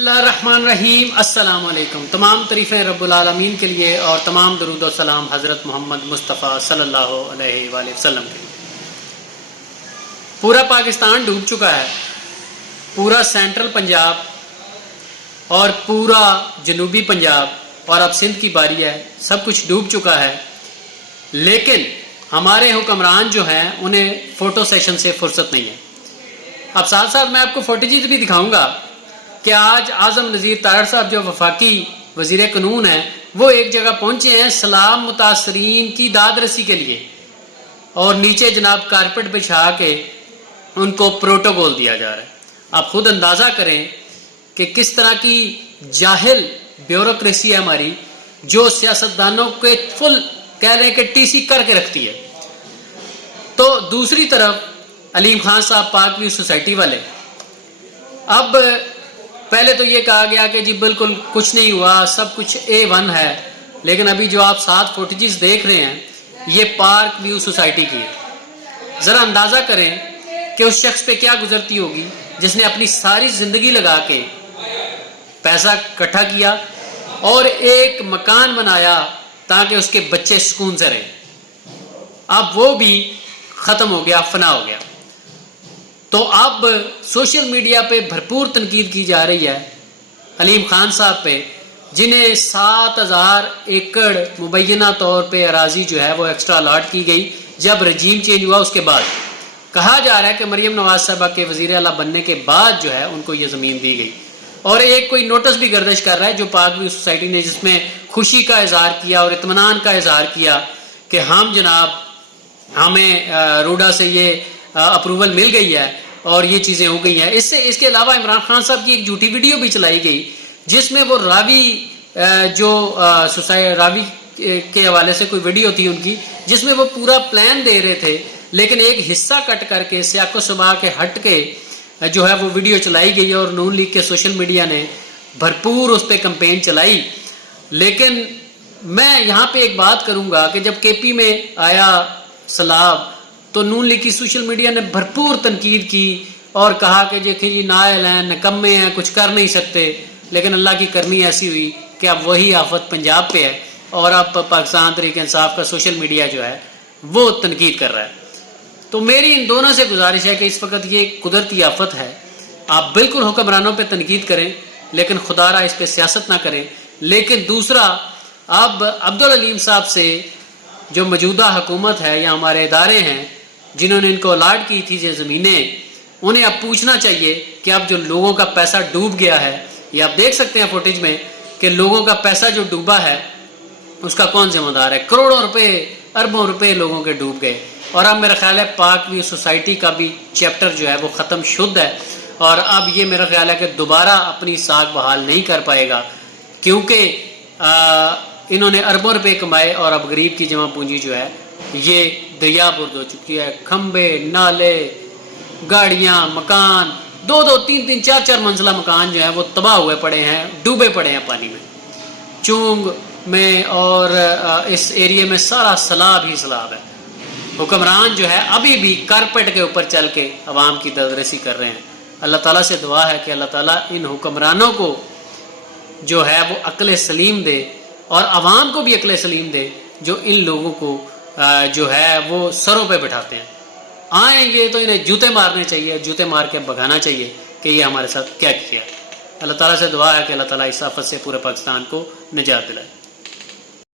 اللہ الرحمن الرحیم۔ السلام علیکم۔ تمام تعریفیں رب العالمین کے لیے اور تمام درود و سلام حضرت محمد مصطفیٰ صلی اللہ علیہ وآلہ وسلم کے لیے۔ پورا پاکستان ڈوب چکا ہے، پورا سینٹرل پنجاب اور پورا جنوبی پنجاب اور اب سندھ کی باری ہے، سب کچھ ڈوب چکا ہے، لیکن ہمارے حکمران جو ہیں انہیں فوٹو سیشن سے فرصت نہیں ہے۔ اب ساتھ ساتھ میں آپ کو فوٹیجز بھی دکھاؤں گا کہ آج اعظم نذیر طاہر صاحب جو وفاقی وزیر قانون ہیں وہ ایک جگہ پہنچے ہیں سلام متاثرین کی داد رسی کے لیے، اور نیچے جناب کارپٹ بچھا کے ان کو پروٹوکول دیا جا رہا ہے۔ آپ خود اندازہ کریں کہ کس طرح کی جاہل بیوروکریسی ہے ہماری، جو سیاستدانوں کے فل کہہ لیں کہ ٹی سی کر کے رکھتی ہے۔ تو دوسری طرف علیم خان صاحب پاک ویو سوسائٹی والے، اب پہلے تو یہ کہا گیا کہ جی بالکل کچھ نہیں ہوا، سب کچھ A1 ہے، لیکن ابھی جو آپ 7 فوٹیجز دیکھ رہے ہیں یہ پارک ویو سوسائٹی کی ہے۔ ذرا اندازہ کریں کہ اس شخص پہ کیا گزرتی ہوگی جس نے اپنی ساری زندگی لگا کے پیسہ اکٹھا کیا اور ایک مکان بنایا تاکہ اس کے بچے سکون سے رہیں، اب وہ بھی ختم ہو گیا، فنا ہو گیا۔ تو اب سوشل میڈیا پہ بھرپور تنقید کی جا رہی ہے علیم خان صاحب پہ، جنہیں 7000 ایکڑ مبینہ طور پہ اراضی جو ہے وہ ایکسٹرا الاٹ کی گئی جب رجیم چینج ہوا۔ اس کے بعد کہا جا رہا ہے کہ مریم نواز صاحبہ کے وزیر اعلیٰ بننے کے بعد جو ہے ان کو یہ زمین دی گئی، اور ایک کوئی نوٹس بھی گردش کر رہا ہے جو پاک ویو سوسائٹی نے، جس میں خوشی کا اظہار کیا اور اطمینان کا اظہار کیا کہ ہم جناب ہمیں روڈا سے یہ اپروول مل گئی ہے اور یہ چیزیں ہو گئی ہیں۔ اس کے علاوہ عمران خان صاحب کی ایک جھوٹی ویڈیو بھی چلائی گئی جس میں وہ راوی راوی کے حوالے سے کوئی ویڈیو تھی ان کی، جس میں وہ پورا پلان دے رہے تھے، لیکن ایک حصہ کٹ کر کے سیاق و سباق کے ہٹ کے جو ہے وہ ویڈیو چلائی گئی، اور نون لیگ کے سوشل میڈیا نے بھرپور اس پہ کمپین چلائی۔ لیکن میں یہاں پہ ایک بات کروں گا کہ جب کے پی میں آیا سیلاب تو نون لیگ کی سوشل میڈیا نے بھرپور تنقید کی اور کہا کہ دیکھیں جی نااہل ہیں، نکمے ہیں، کچھ کر نہیں سکتے، لیکن اللہ کی کرنی ایسی ہوئی کہ اب وہی آفت پنجاب پہ ہے، اور اب پاکستان تحریک انصاف کا سوشل میڈیا جو ہے وہ تنقید کر رہا ہے۔ تو میری ان دونوں سے گزارش ہے کہ اس وقت یہ قدرتی آفت ہے، آپ بالکل حکمرانوں پہ تنقید کریں لیکن خدا را اس پہ سیاست نہ کریں۔ لیکن دوسرا، اب عبدالعلیم صاحب سے جو موجودہ حکومت ہے یا ہمارے ادارے ہیں جنہوں نے ان کو الاٹ کی تھی یہ زمینیں، انہیں اب پوچھنا چاہیے کہ اب جو لوگوں کا پیسہ ڈوب گیا ہے، یہ آپ دیکھ سکتے ہیں فوٹیج میں کہ لوگوں کا پیسہ جو ڈوبا ہے اس کا کون ذمہ دار ہے۔ کروڑوں روپے، اربوں روپے لوگوں کے ڈوب گئے، اور اب میرا خیال ہے پاک ویو سوسائٹی کا بھی چیپٹر جو ہے وہ ختم شد ہے، اور اب یہ میرا خیال ہے کہ دوبارہ اپنی ساکھ بحال نہیں کر پائے گا، کیونکہ انہوں نے اربوں روپے کمائے اور اب غریب کی جمع پونجی جو ہے یہ دریا برد ہو چکی ہے۔ کھمبے، نالے، گاڑیاں، مکان، 2-2 3-3 4-4 منزلہ مکان جو ہیں وہ تباہ ہوئے پڑے ہیں، ڈوبے پڑے ہیں پانی میں۔ چونگ میں اور اس ایریے میں سارا سیلاب ہی سیلاب ہے۔ حکمران جو ہے ابھی بھی کارپیٹ کے اوپر چل کے عوام کی دردرسی کر رہے ہیں۔ اللہ تعالیٰ سے دعا ہے کہ اللہ تعالیٰ ان حکمرانوں کو جو ہے وہ عقل سلیم دے، اور عوام کو بھی عقل سلیم دے جو ان لوگوں کو جو ہے وہ سروں پہ بٹھاتے ہیں۔ آئیں گے تو انہیں جوتے مارنے چاہیے، جوتے مار کے بھگانا چاہیے کہ یہ ہمارے ساتھ کیا کیا۔ اللہ تعالیٰ سے دعا ہے کہ اللہ تعالیٰ اس آفت سے پورے پاکستان کو نجات دلائے۔